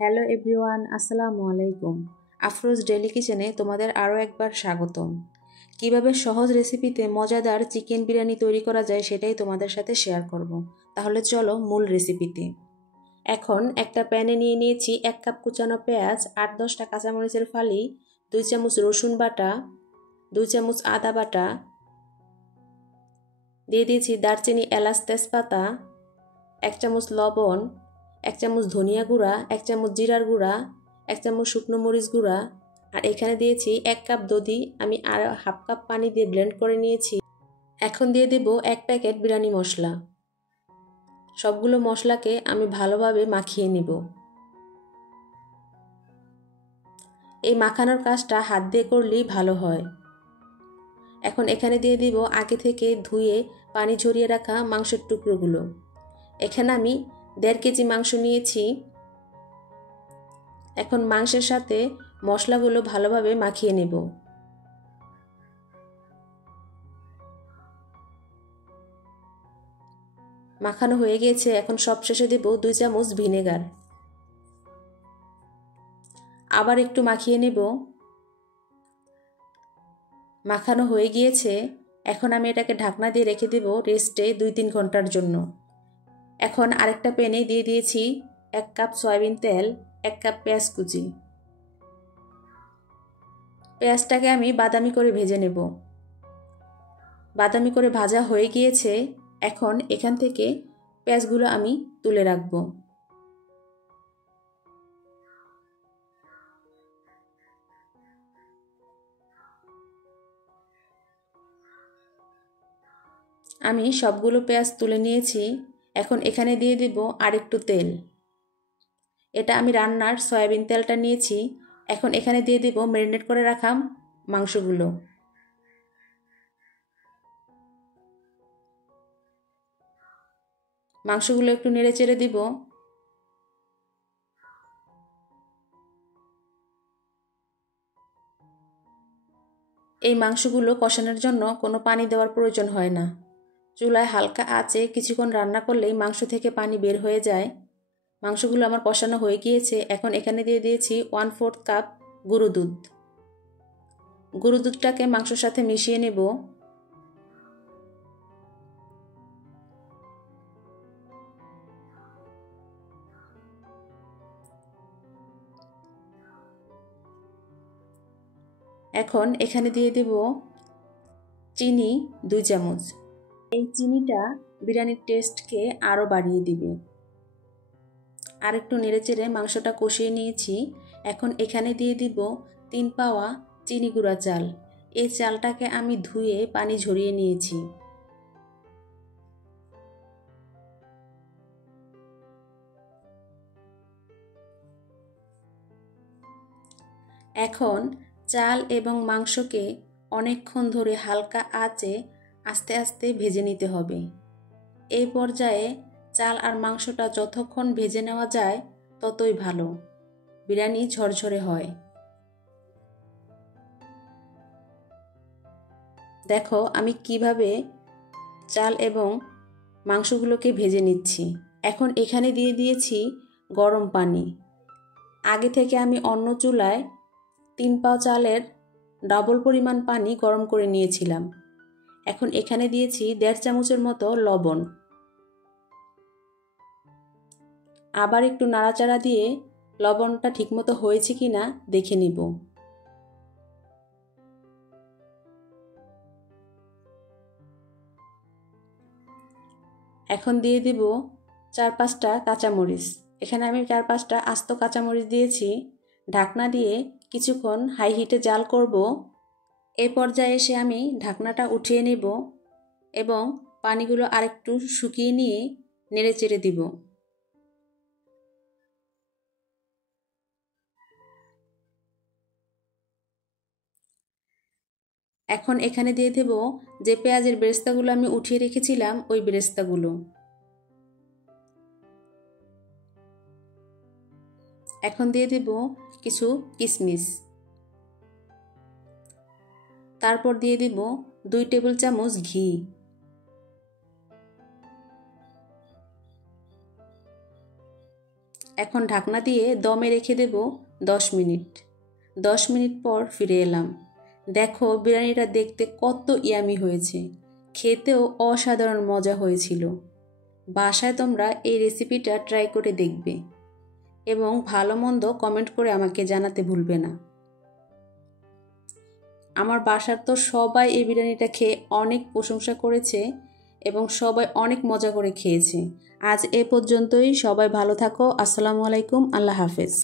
Hello everyone, আসসালামু আলাইকুম। Afroz daily কিচেনে তোমাদের আরও একবার স্বাগতম। কিভাবে সহজ রেসিপিতে মজাদার চিকেন বিরিয়ানি তৈরি করা যায় সেটাই তোমাদের সাথে শেয়ার করব। তাহলে চলো মূল রেসিপিতে। এখন একটা প্যানে নিয়ে নিয়েছি 1 কাপ কুচানো পেঁয়াজ, 8-10টা কাঁচামরিচের ফালি, 2 চামচ রসুন বাটা, 2 চামচ আদা বাটা, দিয়ে দিয়েছি দারচিনি, এলাচ, তেজপাতা, 1 চামচ লবণ, 1 চামচ ধনিয়া গুঁড়া, 1 চামচ জিরার গুঁড়া, 1 চামচ শুকনো মরিচ গুঁড়া, আর এখানে দিয়েছি 1 কাপ দধি আমি আর হাফ কাপ পানি দিয়ে ব্লেন্ড করে নিয়েছি। এখন দিয়ে দেব 1 প্যাকেট বিরিয়ানি মশলা। সবগুলো মশলাকে আমি ভালোভাবে মাখিয়ে নিব। এই মাখানোর কাজটা হাত দিয়ে করলেই ভালো হয়। এখন এখানে দিয়ে দিব আগে থেকে ধুয়ে পানি ঝরিয়ে রাখা মাংসের টুকরোগুলো। এখানে আমি 1.5 কেজি মাংস নিয়েছি। এখন মাংসের সাথে মশলাগুলো ভালোভাবে মাখিয়ে নেব। মাখানো হয়ে গিয়েছে। এখন সবশেষে দেব 2 চামচ ভিনেগার। আবার একটু মাখিয়ে নেব। মাখানো হয়ে গিয়েছে। এখন আমি এটাকে ঢাকনা দিয়ে রেখে দেব রেস্টে 2-3 ঘন্টার জন্য। এখন আরেকটা প্যানে দিয়ে দিয়েছি 1 কাপ সয়াবিন তেল, 1 কাপ পেঁয়াজ কুচি। পেঁয়াজটাকে আমি বাদামি করে ভেজে নেব। বাদামি করে ভাজা হয়ে গিয়েছে। এখন এখান থেকে পেঁয়াজগুলো আমি তুলে রাখবো। আমি সবগুলো পেঁয়াজ তুলে নিয়েছি। এখন এখানে দিয়ে দেব আরেকটু তেল। এটা আমি রান্নার সয়াবিন তেলটা নিয়েছি। এখন এখানে দিয়ে দেব ম্যারিনেট করে রাখা মাংসগুলো। মাংসগুলো একটু নেড়ে চেড়ে দিব। এই মাংসগুলো কষানোর জন্য কোনো পানি দেওয়ার প্রয়োজন হয় না। চুলায় হালকা আঁচে কিছুক্ষণ রান্না করলেই মাংস থেকে পানি বের হয়ে যায়। মাংসগুলো আমার কষানো হয়ে গিয়েছে। এখন এখানে দিয়ে দিয়েছি 1/4 কাপ গরু দুধ। গরু দুধটাকে মাংসের সাথে মিশিয়ে নেব। এখন এখানে দিয়ে দেব চিনি 2 চামচ। এই চিনিটা বিরিয়ানির টেস্টকে আরও বাড়িয়ে দিবে। আর একটু নেড়েচেড়ে মাংসটা কষিয়ে নিয়েছি। এখন এখানে দিয়ে দিব 3 পাওয়া চিনি গুঁড়া চাল। এই চালটাকে আমি ধুয়ে পানি ঝরিয়ে নিয়েছি। এখন চাল এবং মাংসকে অনেকক্ষণ ধরে হালকা আঁচে আস্তে আস্তে ভেজে নিতে হবে। এই পর্যায়ে চাল আর মাংসটা যতক্ষণ ভেজে নেওয়া যায় ততই ভালো, বিরিয়ানি ঝরঝরে হয়। দেখো আমি কিভাবে চাল এবং মাংসগুলোকে ভেজে নিচ্ছি। এখন এখানে দিয়ে দিয়েছি গরম পানি। আগে থেকে আমি অন্য চুলায় 3 পাও চালের ডাবল পরিমাণ পানি গরম করে নিয়েছিলাম। এখন এখানে দিয়েছি 1.5 চামচের মতো লবণ। আবার একটু নাড়াচাড়া দিয়ে লবণটা ঠিকমতো হয়েছে কিনা দেখে নিব। এখন দিয়ে দিব 4-5টা কাঁচামরিচ। এখানে আমি 4-5টা আস্ত কাঁচামরিচ দিয়েছি। ঢাকনা দিয়ে কিছুক্ষণ হাই হিটে জাল করব। এই পর্যায়ে এসে আমি ঢাকনাটা উঠিয়ে নেব এবং পানিগুলো আরেকটু শুকিয়ে নিয়ে নেড়ে চেড়ে দিব। এখন এখানে দিয়ে দেব যে পেঁয়াজের বেরেস্তাগুলো আমি উঠিয়ে রেখেছিলাম ওই বেরেস্তাগুলো। এখন দিয়ে দেব কিছু কিশমিশ। তারপর দিয়ে দেব 2 টেবিল চামচ ঘি। এখন ঢাকনা দিয়ে দমে রেখে দেব 10 মিনিট। 10 মিনিট পর ফিরে এলাম। দেখো বিরিয়ানিটা দেখতে কত ইয়ামি হয়েছে, খেতেও অসাধারণ মজা হয়েছিল। বাসায় তোমরা এই রেসিপিটা ট্রাই করে দেখবে এবং ভালো মন্দ কমেন্ট করে আমাকে জানাতে ভুলবে না। আমার বাসার তো সবাই এই বিরিয়ানিটা খেয়ে অনেক প্রশংসা করেছে এবং সবাই অনেক মজা করে খেয়েছে। আজ এ পর্যন্তই। সবাই ভালো থাকো। আসসালামু আলাইকুম। আল্লাহ হাফেজ।